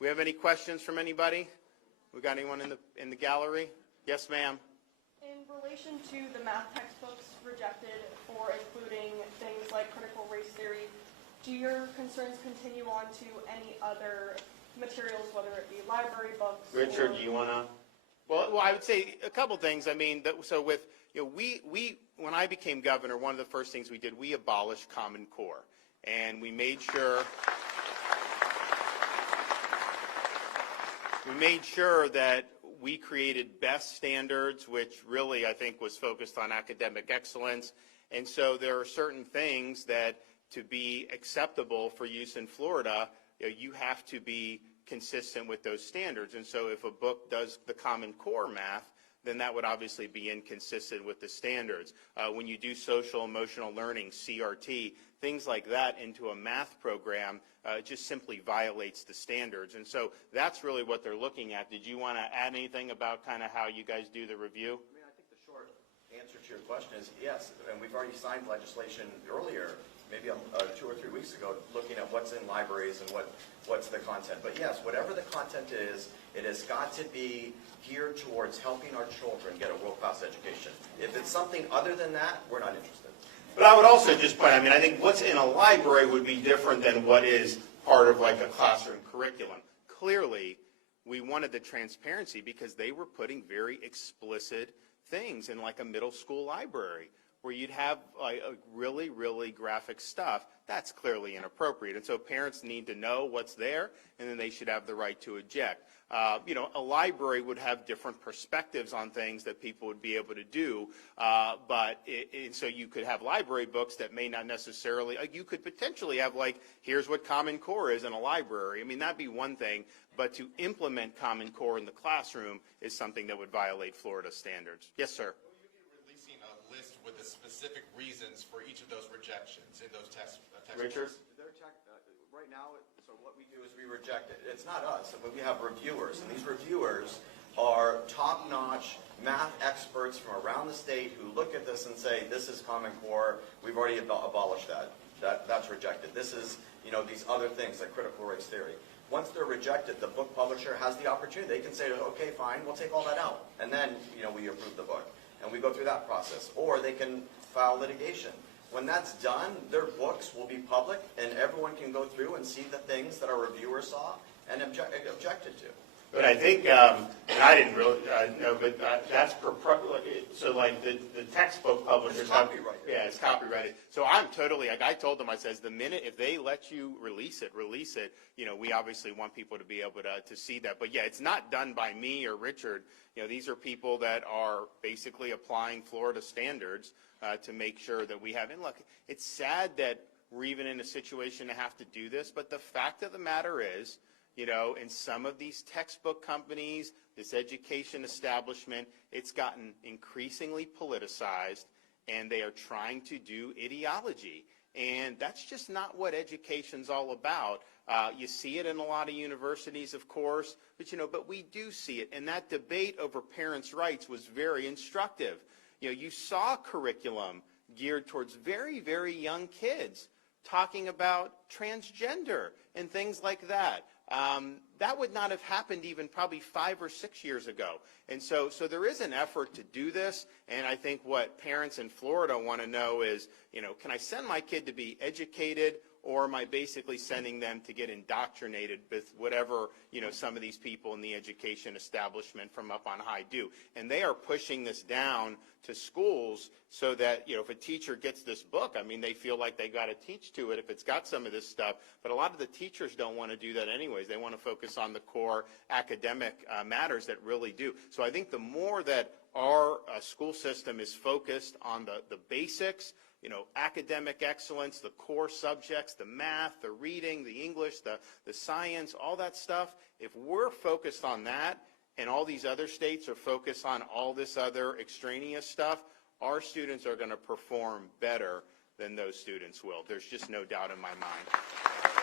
We have any questions from anybody? We got anyone in the gallery? Yes, ma'am. In relation to the math textbooks rejected for including things like critical race theory, do your concerns continue on to any other materials, whether it be library books? Richard, do you want to? Well, I would say a couple things. I mean, so with, we when I became governor, one of the first things we did, we abolished Common Core, and we made sure that we created best standards, which really I think was focused on academic excellence. And so there are certain things that to be acceptable for use in Florida, you have to be consistent with those standards. And so if a book does the Common Core math, then that would obviously be inconsistent with the standards. When you do social emotional learning, CRT, things like that into a math program, it just simply violates the standards. And so that's really what they're looking at. Did you want to add anything about kind of how you guys do the review? I mean, I think the short answer to your question is yes, and we've already signed legislation earlier, maybe 2 or 3 weeks ago, looking at what's in libraries and what's the content. But yes, whatever the content is, it has got to be geared towards helping our children get a world-class education. If it's something other than that, we're not interested. But I would also just point, I mean, I think what's in a library would be different than what is part of like a classroom curriculum. Clearly, we wanted the transparency because they were putting very explicit things in like a middle school library where you'd have like really, really graphic stuff. That's clearly inappropriate. And so parents need to know what's there, and then they should have the right to object. A library would have different perspectives on things that people would be able to do, so you could have library books that may not necessarily, you could potentially have like, here's what Common Core is in a library. I mean, that'd be one thing, but to implement Common Core in the classroom is something that would violate Florida standards. Yes, sir. Will you be releasing a list with the specific reasons for each of those rejections in those textbooks? Richard? Right now, so what we do is we reject it. It's not us. But we have reviewers, and these reviewers are top-notch math experts from around the state who look at this and say, this is Common Core. We've already abolished that. That's rejected. This is, these other things like critical race theory. Once they're rejected, the book publisher has the opportunity. They can say, okay, fine, we'll take all that out. And then, we approve the book. And we go through that process. Or they can file litigation. When that's done, their books will be public, and everyone can go through and see the things that our reviewers saw and objected to. But I think, and I didn't really know, but that's so like the textbook publishers. It's copyrighted. Yeah, it's copyrighted. So I'm totally, like I told them, I says, the minute if they let you release it, we obviously want people to be able to see that. But yeah, it's not done by me or Richard. These are people that are basically applying Florida standards to make sure that we have. And look, it's sad that we're even in a situation to have to do this, but the fact of the matter is, in some of these textbook companies, this education establishment, it's gotten increasingly politicized, and they are trying to do ideology. And that's just not what education's all about. You see it in a lot of universities, of course, but we do see it. And that debate over parents' rights was very instructive. You saw curriculum geared towards very, very young kids talking about transgender and things like that. That would not have happened even probably 5 or 6 years ago. And so there is an effort to do this, and I think what parents in Florida want to know is, can I send my kid to be educated, or am I basically sending them to get indoctrinated with whatever, some of these people in the education establishment from up on high do? And they are pushing this down to schools so that, if a teacher gets this book, I mean, they feel like they got to teach to it if it's got some of this stuff. But a lot of the teachers don't want to do that anyways. They want to focus on the core academic matters that really do. So I think the more that our school system is focused on the basics, academic excellence, the core subjects, the math, the reading, the English, the science, all that stuff, if we're focused on that and all these other states are focused on all this other extraneous stuff, our students are going to perform better than those students will. There's just no doubt in my mind.